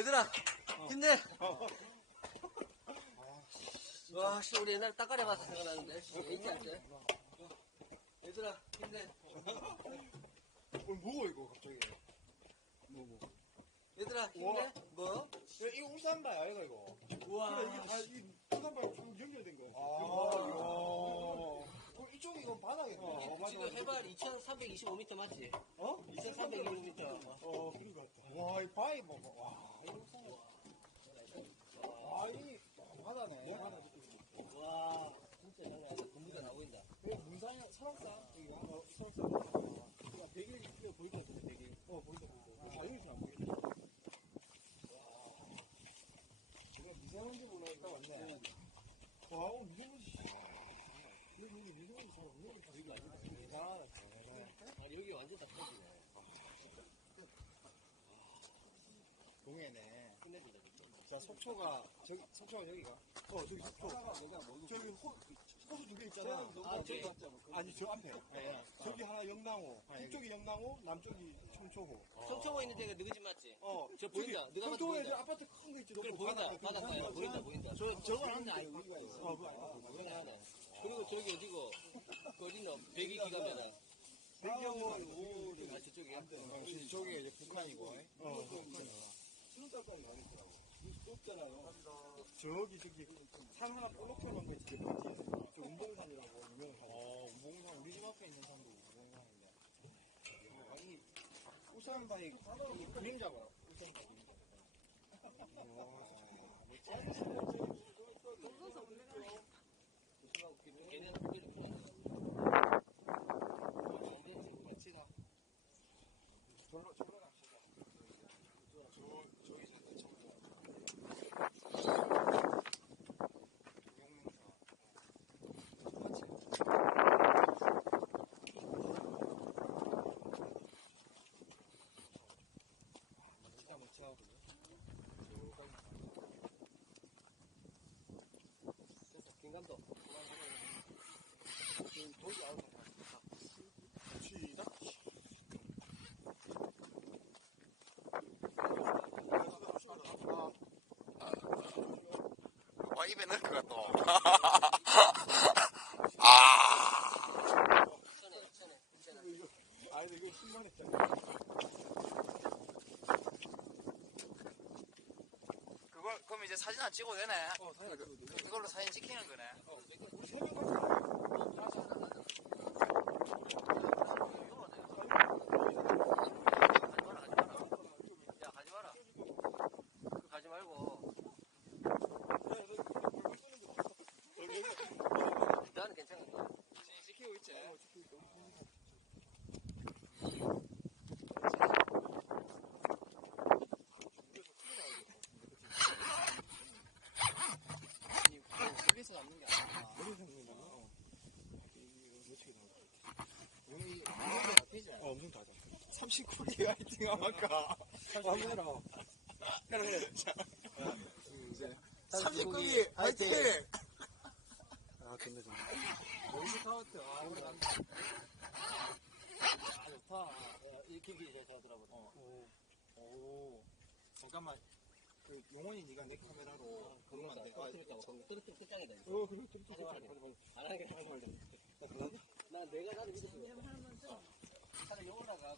얘들아, 힘내. 와, 씨, 우리 옛날에 따까리 봐서 생각나는데. 씨, 얘기할 때. 얘들아, 힘내. 오늘 뭐고 이거 갑자기? 뭐 뭐? 얘들아, 힘내. 뭐? 야, 이거 울산바야 이거 이거. 우와. 그래, 이게 다 이 울산바랑 쭉 연결된 거. 아, 어, 이쪽 이거 바닥에. 어, 맞아. 지금 해발 2,325m 맞지? 어? 2,325m. 어, 그런 거 같다. 와, 이 바위 뭐, 뭐, 와, 이거 울산바. 와, 이 바다네. 바다 느낌. 와, 진짜 장난 아니다. 군부가 나오인다. 여기 문산이 설악산 여기가 어, 설악산. 야, 백일 이거 보일 것 같은데 백일. 어, 보인다 보인다. 아, 여기서 안. 와, 이거 미세먼지 보니까 왔네. 와, 어, 미세먼지. 여기 여기 미세먼지 잘 없는 거 여기 아니다. 대단하다. 아, 여기 완전 다 터지네. 동해네. 끝내준다, 진짜. 자, 속초가 저기 속초가 여기가. 어, 저기 속초. 저기 호, 호수 두 개 있잖아. 아, 저기. 아니 저 앞에. 예. 저기 하나 영랑호. 북쪽이 영랑호, 남쪽이 청초호. 청초고 있는 데가 너희 집 맞지? 어, 저 보인다. 저기 누가 봐도 청초호에 보인다. 저 아파트 큰 거 있지. 그래, 보인다. 바닷가에 보인다, 보인다. 저 저거 하는데 아니고 여기가 있어. 어, 그거 하나. 그리고 저기 어디고, 그 어디노? 백이 기가면은. 백경호. 아, 저쪽이야? 어, 저기 이제 북한이고. 어, 저기 저기 산 하나 볼록볼록한 게 지금 유명한 산. 어, 운봉산 우리 집 앞에 있는 산도 운봉산인데. 아니 울산 바위 그림자 봐. 울산 바위 그림자. 걔네는 그대로 멋지다. 절로 절로 어, 김감독. 지금 돌이 아웃 시작. 와 입에 넣을 것 같다. 아. 그럼 이제 사진 안 찍어도 되네. 어, 사진 찍어도 돼. 그걸로 사진 찍히는 거네. 우리 세명 같이 야, 가지 마라. 그 가지 말고. 나는 괜찮아. 찍히고 있지. 집에서 남는 게 아니야. 머리 생긴 거. 며칠 우리 이거 앞이지. 어, 엄청 작아. 39기 화이팅 아까. 완해라. 그래, 그래. 자, 이제 39기 화이팅! 아, 좋네, 좋네. 여기 카운트. 아, 오늘 안 아, 좋다. 야, 이렇게 길이 잘 가더라고. 오, 오. 잠깐만. 그, 용원이 네가 내 카메라로 그러면 안 돼. 아, 떨어뜨리면 끝장이다. 어, 그래, 좀 하지 마라. 안 하게 하지 말자. 난 내가 나를 믿었어. 他这有那个